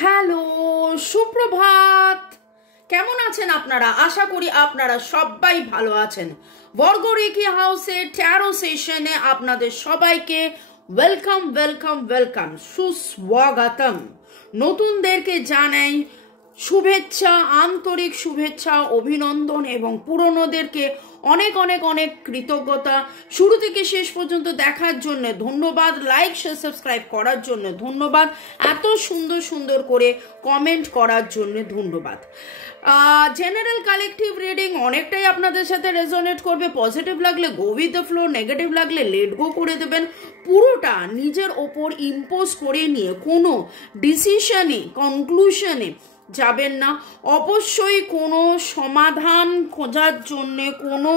Hello, সুপ্রভাত। কেমন আছেন আপনারা? আশা করি আপনারা সবাই ভালো আছেন। বর্গ রেখি হাউসে ট্যারো সেশনে আপনাদের সবাইকে ওয়েলকাম ওয়েলকাম ওয়েলকাম, সুস্বাগতম। নতুনদেরকে জানাই শুভেচ্ছা, আন্তরিক শুভেচ্ছা, অভিনন্দন এবং পুরনোদেরকে অনেক অনেক অনেক কৃতজ্ঞতা। শুরু থেকে শেষ পর্যন্ত দেখার জন্য ধন্যবাদ, লাইক শেয়ার সাবস্ক্রাইব করার জন্য ধন্যবাদ, এত সুন্দর সুন্দর করে কমেন্ট করার জন্য ধন্যবাদ। জেনারেল কালেকটিভ রিডিং অনেকটাই আপনাদের সাথে রেজোনেট করবে। পজিটিভ লাগলে go with the flow, negative লাগলে লেট গো করে দেবেন। পুরোটা নিজের ওপর ইম্পোজ করে নিয়ে কোনো ডিসিশনে, কনক্লুশনে যাবেন না। অবশ্যই কোনো সমাধান খোঁজার জন্যে, কোনো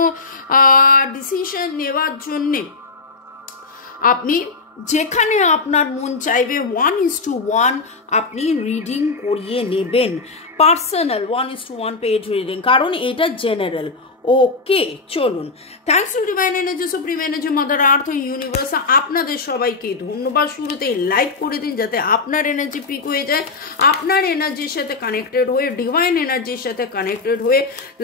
ডিসিশন নেওয়ার জন্যে আপনি যেখানে আপনার মন চাইবে 1:1 আপনি রিডিং করিয়ে নেবেন। পার্সোনাল 1:1 পেজ রিডিং, কারণ এটা জেনারেল। ওকে, চলুন। Thanks to divine energy, supreme energy, mother earth, universe, আপনাদের সবাইকে ধন্যবাদ। শুরুতেই লাইক করে দিন যাতে আপনার এনার্জি পিক হয়ে যায়। আপনার এনার্জির সাথে কানেক্টেড হয়ে, ডিভাইন এনার্জির সাথে কানেক্টেড হয়ে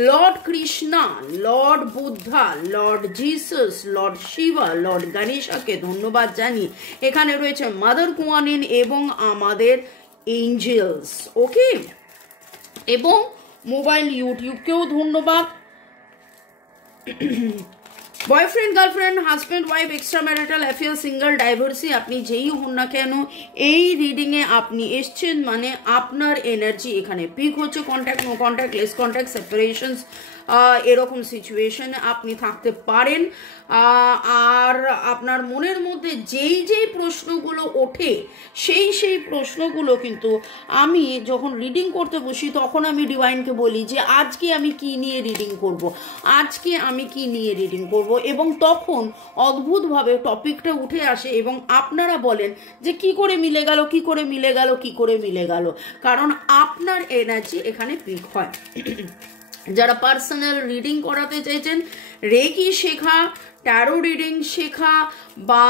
Lord Krishna, Lord Buddha, Lord Jesus, Lord Shiva, Lord গণেশাকে ধন্যবাদ জানিয়ে এখানে রয়েছে মাদার কুয়ানিন এবং আমাদের এঞ্জেলস। ওকে, এবং মোবাইল ইউটিউবকেও ধন্যবাদ। Boyfriend, girlfriend, husband, wife, extra marital affair, single, divorcee, আপনি যেই হন না কেন এই রিডিংয়ে আপনি এসছেন মানে আপনার এনার্জি এখানে পিক হচ্ছে। Contact, no contact, less contact, separations, এরকম সিচুয়েশনে আপনি থাকতে পারেন। আর আপনার মনের মধ্যে যেই যেই প্রশ্নগুলো ওঠে সেই প্রশ্নগুলো কিন্তু আমি যখন রিডিং করতে বসি তখন আমি ডিভাইনকে বলি যে আজকে আমি কি নিয়ে রিডিং করব, আজকে আমি কি নিয়ে রিডিং করব, এবং তখন অদ্ভুতভাবে টপিকটা উঠে আসে এবং আপনারা বলেন যে কি করে মিলে গেল, কি করে মিলে গেল, কি করে মিলে গেল, কারণ আপনার এনার্জি এখানে পিক হয়। যারা পার্সোনাল রিডিং করাতে চাইছেন, রেকি শেখা, ট্যারো রিডিং শেখা বা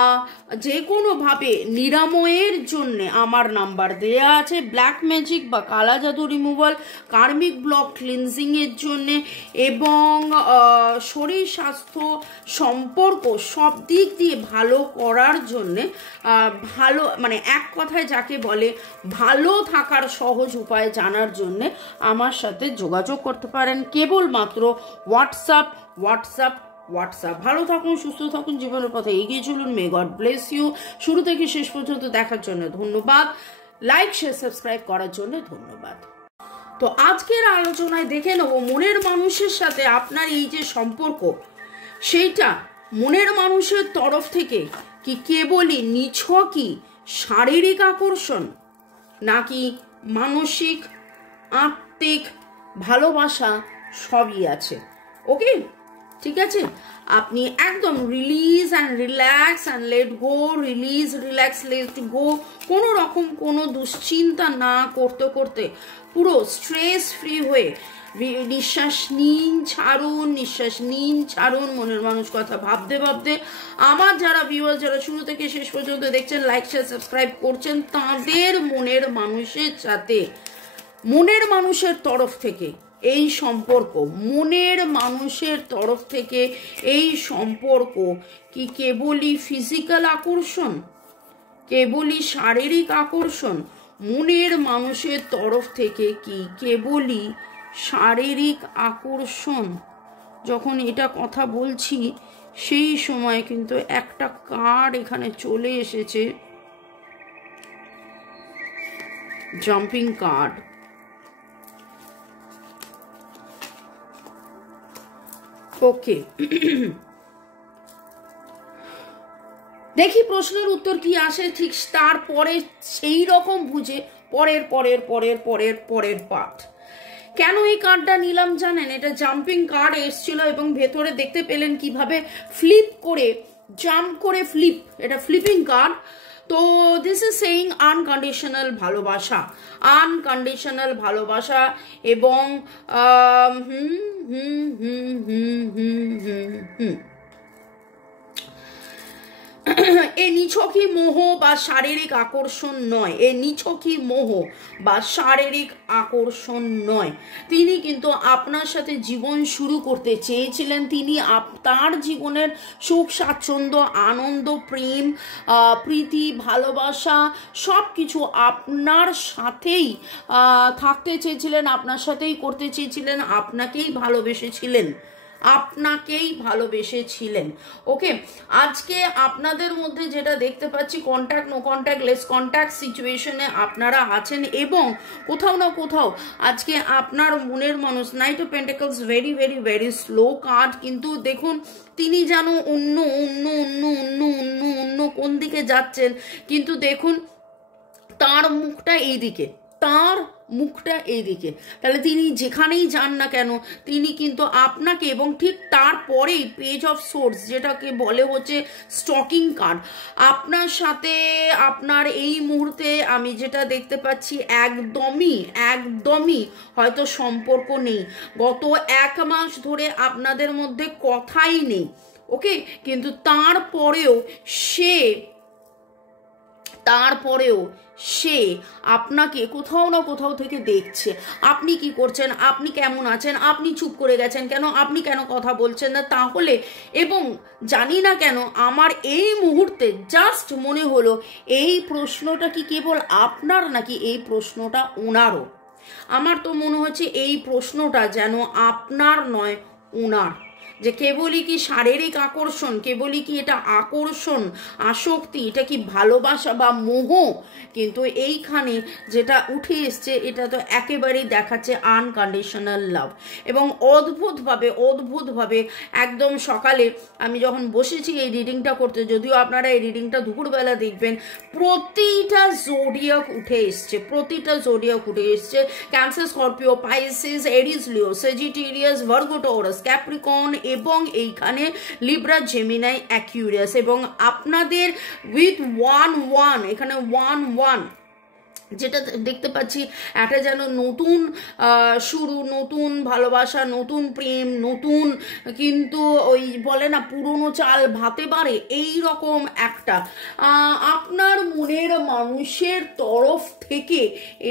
যে কোনোভাবে নিরাময়ের জন্য আমার নাম্বার দেয়া আছে। ব্ল্যাক ম্যাজিক বা কালা জাদু রিমুভাল, কার্মিক ব্লক ক্লিনজিংয়ের জন্যে এবং শরীর স্বাস্থ্য সম্পর্ক সব দিক দিয়ে ভালো করার জন্যে, ভালো মানে এক কথায় যাকে বলে ভালো থাকার সহজ উপায় জানার জন্যে আমার সাথে যোগাযোগ করতে পারেন কেবলমাত্র হোয়াটসঅ্যাপ। ভালো থাকুন, সুস্থ থাকুন, জীবনের পথে এগিয়ে চলুন। May god bless you. শুরু থেকে শেষ পর্যন্ত দেখার জন্য ধন্যবাদ, লাইক শেয়ার সাবস্ক্রাইব করার জন্য ধন্যবাদ। তো আজকের আলোচনায় দেখে নেব মনের মানুষের সাথে আপনার এই যে সম্পর্ক, সেইটা মনের মানুষের তরফ থেকে কি কেবলই নিছকই শারীরিক আকর্ষণ, নাকি মানসিক, আত্মিক ভালোবাসা সবই আছে। ওকে, ঠিক আছে, আপনি একদম release and relax and let go, release, relax, let go, কোনো রকম কোনো দুশ্চিন্তা না করতে করতে পুরো স্ট্রেস ফ্রি হয়ে নিঃশ্বাস নিন, ছাড়ুন, নিঃশ্বাস নিন, ছাড়ুন, মনের মানুষ কথা ভাবতে ভাবতে। আমার যারা ভিউয়ার, যারা শুরু থেকে শেষ পর্যন্ত দেখছেন, লাইক শেয়ার সাবস্ক্রাইব করছেন, তাদের মনের মানুষের সাথে, মনের মানুষের তরফ থেকে এই সম্পর্ক, মনের মানুষের তরফ থেকে এই সম্পর্ক কি কেবলই ফিজিক্যাল আকর্ষণ, কেবলই শারীরিক আকর্ষণ? মনের মানুষের তরফ থেকে কি কেবলই শারীরিক আকর্ষণ? যখন এটা কথা বলছি সেই সময় কিন্তু একটা কার্ড এখানে চলে এসেছে, জাম্পিং কার্ড। ওকে, দেখি প্রশ্নের উত্তর কি আসে, ঠিক তারপরে সেই রকম বুঝে পরের পার্ট। কেন এই কার্ডটা নিলাম জানেন? এটা জাম্পিং কার্ড এসেছিল এবং ভেতরে দেখতে পেলেন কিভাবে ফ্লিপ করে, জাম্প করে ফ্লিপ, এটা ফ্লিপিং কার্ড। তো দিস ইজ সেইং আনকন্ডিশনাল ভালোবাসা, আনকন্ডিশনাল ভালোবাসা এবং এ নিছকই মোহ বা শারীরিক আকর্ষণ নয়, এ নিছকই মোহ বা শারীরিক আকর্ষণ নয়। তিনি কিন্তু আপনার সাথে জীবন শুরু করতে চেয়েছিলেন। তিনি তার জীবনের সুখ স্বাচ্ছন্দ্য, আনন্দ, প্রেম, প্রীতি, ভালোবাসা সব কিছু আপনার সাথেই থাকতে চেয়েছিলেন, আপনার সাথেই করতে চেয়েছিলেন, আপনাকেই ভালোবেসেছিলেন, আপনাকেই ভালোবেসেছিলেন। ওকে, আজকে আপনাদের মধ্যে যেটা দেখতে পাচ্ছি, contact, no contact, less contact সিচুয়েশনে আপনারা আছেন এবং কোথাও না কোথাও আজকে আপনার মনের মানুষ, night of pentacles very very very slow card, কিন্তু দেখুন তিনি যেন অন্য অন্য অন্য অন্য অন্য অন্য কোন দিকে যাচ্ছেন, কিন্তু দেখুন তার মুখটা এইদিকে, তার মুখটা এইদিকে। তাহলে তিনি যেখানেই যান না কেন তিনি কিন্তু আপনাকে, এবং ঠিক তারপরেই পেজ অফ সোর্স যেটাকে বলে হচ্ছে স্টকিং কার্ড, আপনার সাথে আপনার এই মুহূর্তে আমি যেটা দেখতে পাচ্ছি একদমই একদমই হয়তো সম্পর্ক নেই। গত 1 মাস ধরে আপনাদের মধ্যে কথাই নেই। ওকে, কিন্তু তারপরেও সে আপনাকে কোথাও না কোথাও থেকে দেখছে। আপনি কি করছেন, আপনি কেমন আছেন, আপনি চুপ করে গেছেন কেন, আপনি কেন কথা বলছেন না তাহলে, এবং জানি না কেন আমার এই মুহূর্তে জাস্ট মনে হলো এই প্রশ্নটা কি কেবল আপনার নাকি এই প্রশ্নটা ওনারও। আমার তো মনে হচ্ছে এই প্রশ্নটা যেন আপনার নয় ওনার, যে কেবলই কি শারীরিক আকর্ষণ, কেবলই কি এটা আকর্ষণ, আসক্তি, এটা কি ভালোবাসা বা মোহ, কিন্তু এইখানে যেটা উঠে এসছে এটা তো একেবারেই দেখাচ্ছে আনকন্ডিশনাল লাভ। এবং অদ্ভুতভাবে একদম সকালে আমি যখন বসেছি এই রিডিংটা করতে, যদিও আপনারা এই রিডিংটা দুপুরবেলা দেখবেন, প্রতিটা জোডিয়াক উঠে এসছে, ক্যান্সার, স্করপিও, পাইসিস, এরিস, লিও, সেজিটেরিয়াস, ভার্গো, টরাস, ক্যাপ্রিকর্ন এবং এইখানে লিব্রা, জেমিনাই, অ্যাকুয়ারিয়াস। এবং আপনাদের উইথ 1 এখানে 1 যেটা দেখতে পাচ্ছি, একটা যেন নতুন শুরু, নতুন ভালোবাসা, নতুন প্রেম, নতুন, কিন্তু ওই বলে না পুরনো চাল ভাতে বাড়ে, এই রকম একটা আপনার মনের মানুষের তরফ থেকে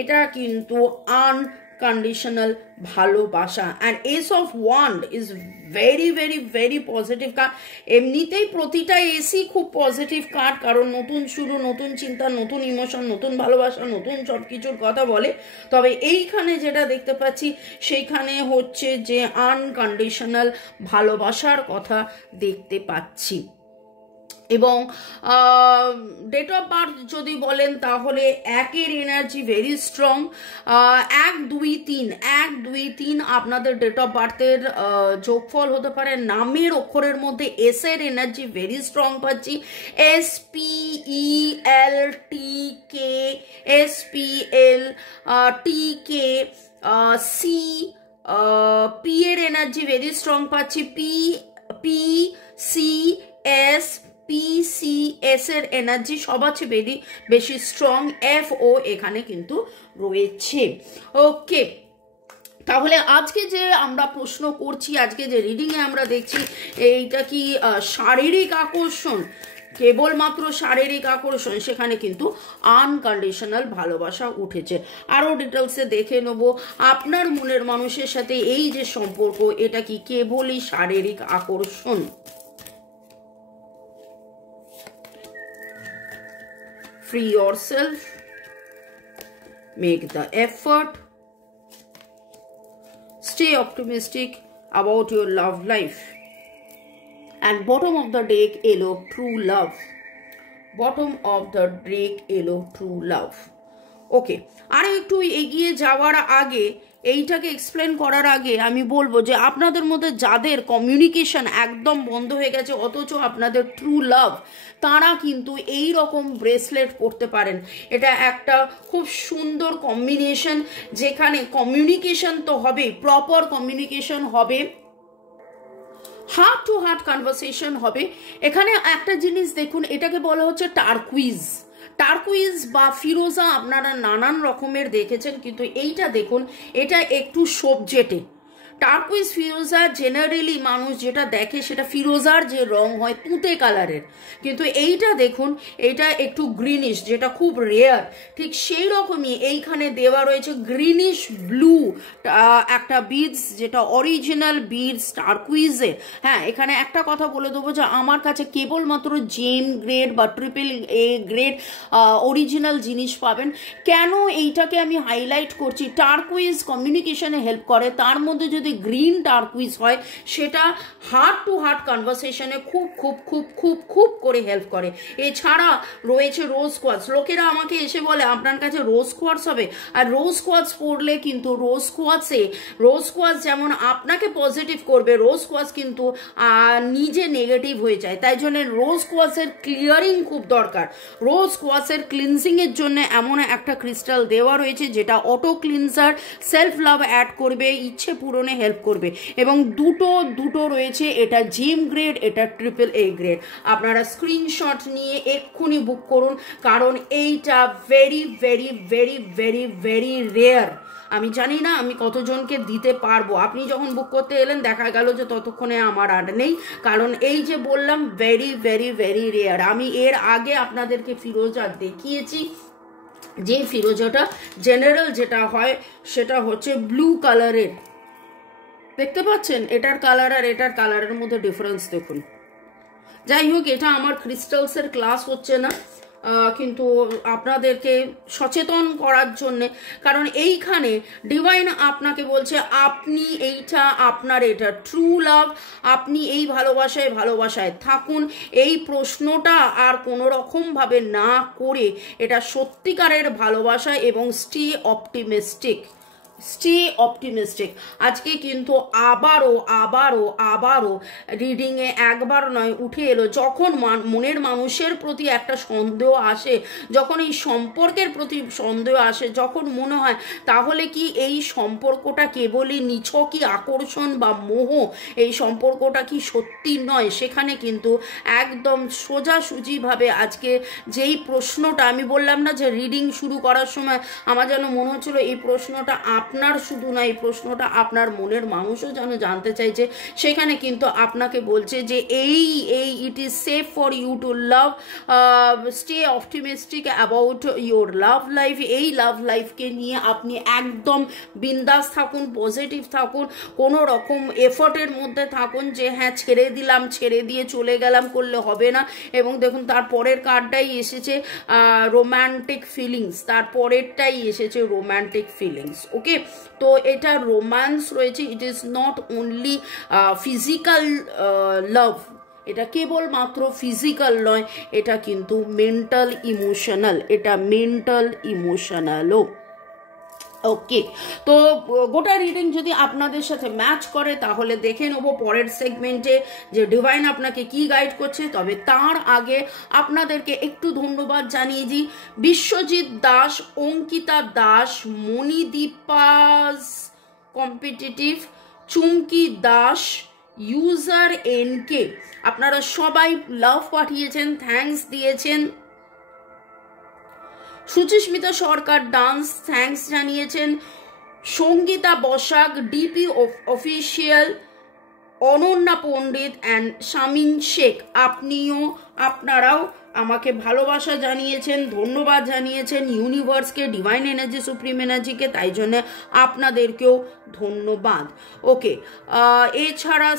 এটা কিন্তু আনকন্ডিশনাল ভালোবাসা। And S of wand is very very very positive card. এমনিতেই প্রতিটা এসি খুব পজিটিভ কার্ড, কারণ নতুন শুরু, নতুন চিন্তা, নতুন ইমোশন, নতুন ভালোবাসা, নতুন সব কিছুর কথা বলে। তবে এইখানে যেটা দেখতে পাচ্ছি সেইখানে হচ্ছে যে আনকন্ডিশনাল ভালোবাসার কথা দেখতে পাচ্ছি। এবং ডেট অফ বার্থ যদি বলেন তাহলে 1 এনার্জি ভেরি স্ট্রং, 1, 2, 3 আপনাদের ডেট অফ বার্থের যোগফল হতে পারে। নামের অক্ষরের মধ্যে এস এর এনার্জি ভেরি স্ট্রং পাচ্ছি, SPELTK, সি, পি এর এনার্জি ভেরি স্ট্রং পাচ্ছি, PCS এর এনার্জি সবচেয়ে বেশি স্ট্রং, FO এখানে কিন্তু রয়েছে। ওকে, তাহলে আজকে যে আমরা প্রশ্ন করছি, আজকে যে রিডিংয়ে আমরা দেখছি, এইটা কি শারীরিক আকর্ষণ, কেবলমাত্র শারীরিক আকর্ষণ, সেখানে কিন্তু আনকন্ডিশনাল ভালোবাসা উঠেছে। আরও ডিটেলসে দেখে নেব আপনার মনের মানুষের সাথে এই যে সম্পর্ক, এটা কি কেবলই শারীরিক আকর্ষণ। Free yourself, make the effort, stay optimistic about your love life. And bottom of the deck এলো true love, bottom of the deck এলো true love. ওকে, আর একটু এগিয়ে যাওয়ার আগে, এইটাকে এক্সপ্লেন করার আগে আমি বলবো যে আপনাদের মধ্যে যাদের কমিউনিকেশন একদম বন্ধ হয়ে গেছে অথচ আপনাদের ট্রু লাভ, তারা কিন্তু এই রকম ব্রেসলেট পরতে পারেন। এটা একটা খুব সুন্দর কম্বিনেশন, যেখানে কমিউনিকেশন তো হবে, প্রপার কমিউনিকেশন হবে, হার্ট টু হার্ট কনভারসেশন হবে। এখানে একটা জিনিস দেখুন, এটাকে বলা হচ্ছে টার্কুইজ বা ফিরোজা, আপনারা নানান রকমের দেখেছেন, কিন্তু এইটা দেখুন, এটা একটু সবজেটে। টার্কুইজ ফিরোজা জেনারেলি মানুষ যেটা দেখে সেটা ফিরোজার যে রং হয় তুঁতে কালারের, কিন্তু এইটা দেখুন এটা একটু গ্রিনিশ, যেটা খুব রেয়ার। ঠিক সেই রকমই এইখানে দেওয়া রয়েছে গ্রিনিশ ব্লু একটা বিডস, যেটা অরিজিনাল বিডস টার্কুইজের। হ্যাঁ, এখানে একটা কথা বলে দেবো যে আমার কাছে কেবলমাত্র জেম গ্রেড বা ট্রিপল এ গ্রেড অরিজিনাল জিনিস পাবেন। কেন এইটাকে আমি হাইলাইট করছি? টার্কুইজ কমিউনিকেশনে হেল্প করে, তার মধ্যে যদি গ্রিন টার্কুইজ হয় সেটা হার্ট টু হার্ট কনভারসেশনে খুব খুব খুব খুব খুব করে হেল্প করে। এছাড়া রয়েছে রোজ কোয়ার্টজ। লোকেরা আমাকে এসে বলে আপনার কাছে রোজ কোয়ার্টজ হবে, আর রোজ কোয়ার্টজ পড়লে কিন্তু রোজ কোয়ার্টজ যেমন আপনাকে পজিটিভ করবে, রোজ কোয়ার্টজ কিন্তু নিজে নেগেটিভ হয়ে যায়। তাই জন্য রোজ কোয়ার্টজের ক্লিয়ারিং খুব দরকার। রোজ কোয়ার্টজের ক্লিনজিংয়ের জন্য এমন একটা ক্রিস্টাল দেওয়া রয়েছে যেটা auto cleanser, self love add করবে, ইচ্ছে পূরণে হেল্প করবে। এবং দুটো রয়েছে, এটা জিম গ্রেড, এটা ট্রিপল এ গ্রেড। আপনারা স্ক্রিনশট নিয়ে এক্ষুনি বুক করুন, কারণ এইটা very very very very very rare. আমি জানি না আমি কতজনকে দিতে পারবো। আপনি যখন বুক করতে এলেন দেখা গেল যে ততক্ষণে আমার আর নেই, কারণ এই যে বললাম ভেরি ভেরি ভেরি রেয়ার। আমি এর আগে আপনাদেরকে ফিরোজা দেখিয়েছি, যে ফিরোজাটা জেনারেল যেটা হয় সেটা হচ্ছে ব্লু কালারের। দেখতে পাচ্ছেন এটার কালার আর এটার কালারের মধ্যে ডিফারেন্স দেখুন। যাই হোক, এটা আমার ক্রিস্টালসের ক্লাস হচ্ছে না, কিন্তু আপনাদেরকে সচেতন করার জন্যে, কারণ এইখানে ডিভাইন আপনাকে বলছে আপনি এইটা আপনার, এটা ট্রু লাভ, আপনি এই ভালোবাসায় থাকুন। এই প্রশ্নটা আর কোনো রকমভাবে না করে এটা সত্যিকারের ভালোবাসা, এবং স্টে অপটিমিস্টিক। আজকে কিন্তু আবারও রিডিংয়ে একবার নয় উঠে এলো, যখন মনের মানুষের প্রতি একটা সন্দেহ আসে, যখন এই সম্পর্কের প্রতি সন্দেহ আসে, যখন মনে হয় তাহলে কি এই সম্পর্কটা কেবলই নিছকই আকর্ষণ বা মোহ, এই সম্পর্কটা কি সত্যি নয়, সেখানে কিন্তু একদম সোজাসুজিভাবে আজকে যেই প্রশ্নটা আমি বললাম না যে রিডিং শুরু করার সময় আমার যেন মনে হচ্ছিল এই প্রশ্নটা আপনার শুধু না, এই প্রশ্নটা আপনার মনের মানুষও যেন জানতে চাইছে, সেখানে কিন্তু আপনাকে বলছে যে এই it is safe for you to love, stay optimistic about your love life. এই লাভ লাইফকে নিয়ে আপনি একদম বিন্দাস থাকুন, পজিটিভ থাকুন, কোনো রকম এফর্টের মধ্যে থাকুন যে হ্যাঁ ছেড়ে দিলাম, ছেড়ে দিয়ে চলে গেলাম করলে হবে না। এবং দেখুন তার পরের কার্ডটাই এসেছে রোম্যান্টিক ফিলিংস, তার পরেরটাই এসেছে রোম্যান্টিক ফিলিংস। ওকে, তো এটা রোম্যান্স রয়েছে, it is not only physical love, এটা কেবলমাত্র ফিজিক্যাল নয়, এটা কিন্তু মেন্টাল ইমোশনালও। ওকে, তো গোটা রিডিং যদি আপনাদের সাথে ম্যাচ করে তাহলে দেখে নেবো পরের সেগমেন্টে যে ডিভাইন আপনাকে কি গাইড করছে। তবে তার আগে আপনাদেরকে একটু ধন্যবাদ জানিয়ে দিই, বিশ্বজিৎ দাস, অঙ্কিতা দাস, মণিদীপাস কম্পিটিটিভ, চুমকি দাস, ইউজার এনকে, আপনারা সবাই লাভ পাঠিয়েছেন, থ্যাঙ্কস দিয়েছেন। সুচিস্মিতা সরকার ডান্স থ্যাঙ্কস জানিয়েছেন, Sangita Basak, DP official, Ananya Pandit and Shamin Sheikh, আপনারাও আমাকে ভালোবাসা জানিয়েছেন, ধন্যবাদ জানিয়েছেন ইউনিভার্সকে, ডিভাইন এনার্জি, সুপ্রিম এনার্জিকে, তাই জন্য আপনাদেরকেও ধন্যবাদ। ওকে, এছাড়া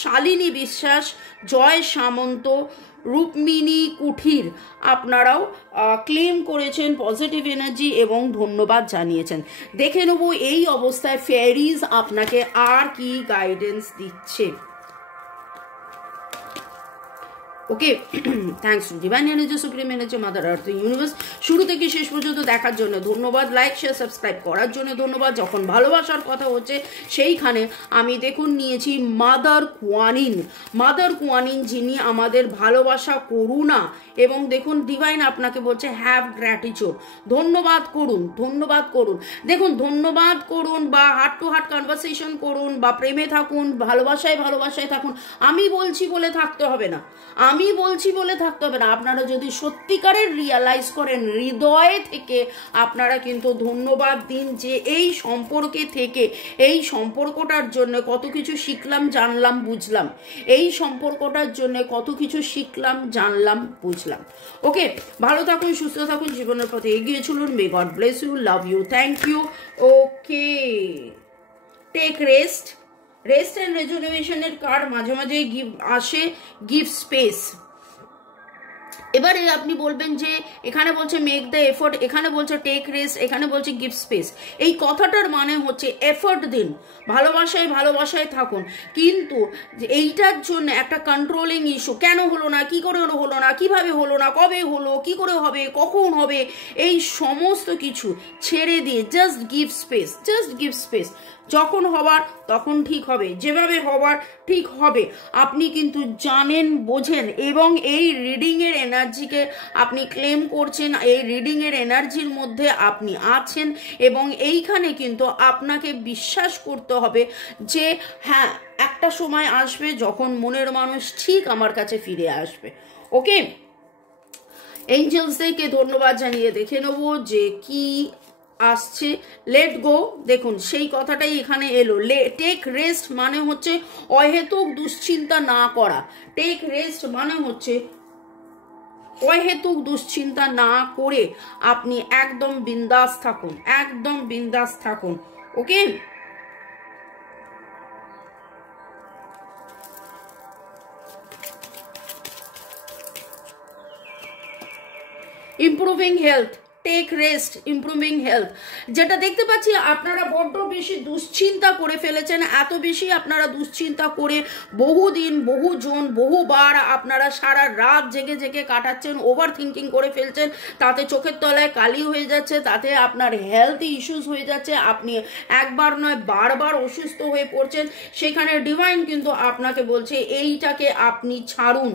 শালিনী বিশ্বাস, জয় সামন্ত, রূপমিনী কুঠির, আপনারাও ক্লেম করেছেন পজিটিভ এনার্জি এবং ধন্যবাদ জানিয়েছেন। দেখে নেব এই অবস্থায় ফেয়ারিজ আপনাকে আর কি গাইডেন্স দিচ্ছে। Okay, thanks to divine energy, supreme energy, mother earth, universe. শুরু থেকে শেষ পর্যন্ত দেখার জন্য ধন্যবাদ, লাইক শেয়ার সাবস্ক্রাইব করার জন্য ধন্যবাদ। যখন ভালোবাসার কথা হচ্ছে সেইখানে আমি দেখুন নিয়েছি মাদার কুয়ানিন, যিনি আমাদের ভালোবাসা, করুণা, এবং দেখুন ডিভাইন আপনাকে বলছে হ্যাভ গ্র্যাটিটিউড, ধন্যবাদ করুন। দেখুন ধন্যবাদ করুন বা হার্ট টু হার্ট কনভারসেশন করুন বা প্রেমে থাকুন, ভালোবাসায় থাকুন। আমি বলছি বলে থাকতে হবে না, আমি আমি বলছি বলে থাকতে হবে না, আপনারা যদি সত্যিকারের রিয়ালাইজ করেন হৃদয় থেকে, আপনারা কিন্তু ধন্যবাদ দিন যে এই সম্পর্কে থেকে, এই সম্পর্কটার জন্য কত কিছু শিখলাম, জানলাম, বুঝলাম, এই সম্পর্কটার জন্য কত কিছু শিখলাম, জানলাম, বুঝলাম। ওকে, ভালো থাকুন, সুস্থ থাকুন, জীবনের পথে এগিয়ে চলুন। May god bless you, love you, thank you. Okay, take rest. Rest and রেজুনেশনের কার্ড মাঝে মাঝে আসে, গিভ স্পেস। এবারে আপনি বলবেন যে এখানে বলছে মেক দ্য এফোর্ট, এখানে বলছে টেক রেস্ট, এখানে বলছে গিভ স্পেস। এই কথাটার মানে হচ্ছে এফোর্ট দিন, ভালোবাসায় ভালোবাসায় থাকুন, কিন্তু এইটার জন্য একটা কন্ট্রোলিং ইস্যু, কেন হলো না, কি করে হলো না, কিভাবে হলো না, কবে হলো, কি করে হবে, কখন হবে, এই সমস্ত কিছু ছেড়ে দিয়ে just give space, just give space. যখন হবার তখন ঠিক হবে, যেভাবে হবার ঠিক হবে। আপনি কিন্তু জানেন, বোঝেন, এবং এই রিডিংয়ের এনার্জিকে আপনি ক্লেম করছেন, এই রিডিংয়ের এনার্জির মধ্যে আপনি আছেন, এবং এইখানে কিন্তু আপনাকে বিশ্বাস করতে হবে যে হ্যাঁ, একটা সময় আসবে যখন মনের মানুষ ঠিক আমার কাছে ফিরে আসবে। ওকে, এঞ্জেলসদেরকে ধন্যবাদ জানিয়ে দেখে নেব যে কি আসছে। লেট গো, দেখুন সেই কথাটাই এখানে এলো। টেক রেস্ট মানে হচ্ছে অহেতুক দুশ্চিন্তা না করা। টেক রেস্ট মানে হচ্ছে অহেতুক দুশ্চিন্তা না করে আপনি একদম বিন্দাস থাকুন, একদম বিন্দাস থাকুন। Okay, improving health, take rest, improving health. যেটা দেখতে পাচ্ছি আপনারা বড্ড বেশি দুশ্চিন্তা করে ফেলেছেন, এত বেশি আপনারা দুশ্চিন্তা করে বহুদিন, বহুজন, বহুবার আপনারা সারা রাত জেগে জেগে কাটাচ্ছেন, ওভার থিঙ্কিং করে ফেলছেন, তাতে চোখের তলায় কালি হয়ে যাচ্ছে, তাতে আপনার হেলথ ইস্যুস হয়ে যাচ্ছে, আপনি একবার নয় বারবার অসুস্থ হয়ে পড়ছেন। সেখানে ডিভাইন কিন্তু আপনাকে বলছে এইটাকে আপনি ছাড়ুন,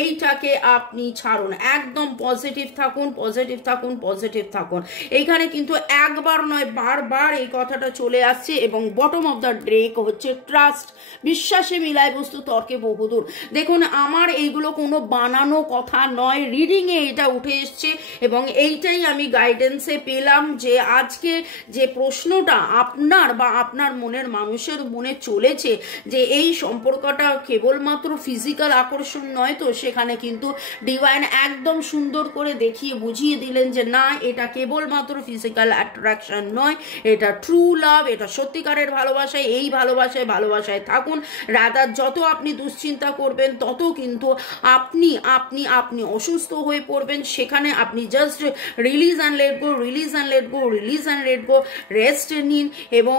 এইটাকে আপনি ছাড়ুন, একদম পজিটিভ থাকুন, পজিটিভ থাকুন, পজিটিভ থাকুন। এইখানে কিন্তু একবার নয় বারবার এই কথাটা চলে আসছে। এবং বটম অফ দ্য ডেক হচ্ছে ট্রাস্ট, বিশ্বাসে মিলায় বস্তু তর্কে বহুদূর। দেখুন, আমার এইগুলো কোনো বানানো কথা নয়, রিডিংয়ে এটা উঠে এসছে, এবং এইটাই আমি গাইডেন্সে পেলাম যে আজকে যে প্রশ্নটা আপনার বা আপনার মনের মানুষের মনে চলেছে যে এই সম্পর্কটা কেবলমাত্র ফিজিক্যাল আকর্ষণ নয় তো, সেখানে কিন্তু ডিভাইন একদম সুন্দর করে দেখিয়ে বুঝিয়ে দিলেন যে না, এটা কেবলমাত্র ফিজিক্যাল অ্যাট্রাকশন নয়, এটা ট্রু লাভ, এটা সত্যিকারের ভালোবাসায়। এই ভালোবাসায় ভালোবাসায় থাকুন। রাদার যত আপনি দুশ্চিন্তা করবেন তত কিন্তু আপনি আপনি আপনি অসুস্থ হয়ে পড়বেন। সেখানে আপনি just release and let go, release and let go, release and let go, rest নিন, এবং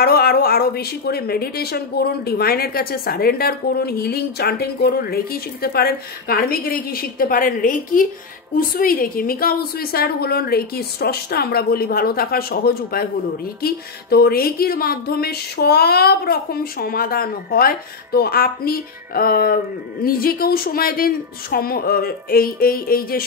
আরো আরো আরো বেশি করে মেডিটেশন করুন, ডিভাইনের কাছে সারেন্ডার করুন, হিলিং চান্টিং করুন, রেকি শিখতে পারেন, কার্মিক রেকি শিখতে পারেন। রেকি উসুই রেকি, মিকা উসুই স্যার হলেন রেকি স্রষ্টা, আমরা বলি ভালো থাকার সহজ উপায় হলো রেকি। তো রেকির মাধ্যমে সব রকম সমাধান হয়। তো আপনি নিজেকেও সময় দিন, এই এই এই যে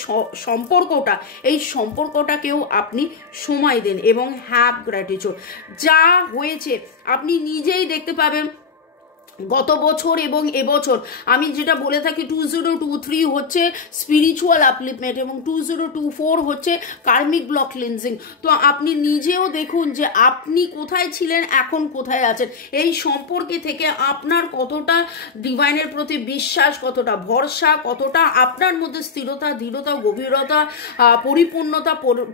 সম্পর্কটা, এই সম্পর্কটাকেও আপনি সময় দিন, এবং হ্যাভ গ্র্যাটিটিউড। যা হয়েছে আপনি নিজেই দেখতে পাবেন গত বছর এবং এবছর। আমি যেটা বলে থাকি 2023 হচ্ছে স্পিরিচুয়াল আপলিফমেন্ট, এবং 2024 হচ্ছে কার্মিক ব্লক ক্লিনজিং। তো আপনি নিজেও দেখুন যে আপনি কোথায় ছিলেন, এখন কোথায় আছেন। এই সম্পর্কে থেকে আপনার কতটা ডিভাইনের প্রতি বিশ্বাস, কতটা ভরসা, কতটা আপনার মধ্যে স্থিরতা, দৃঢ়তা, গভীরতা, পরিপূর্ণতা,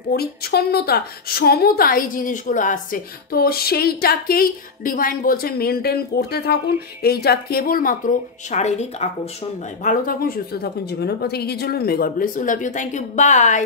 পরিচ্ছন্নতা, সমতা, এই জিনিসগুলো আসছে। তো সেইটাকেই ডিভাইন বলছে মেনটেন করতে থাকুন। এইটা কেবলমাত্র শারীরিক আকর্ষণ নয়। ভালো থাকুন, সুস্থ থাকুন, জীবনের পথে এগিয়ে চলুন। May god bless you, love you, thank you, by.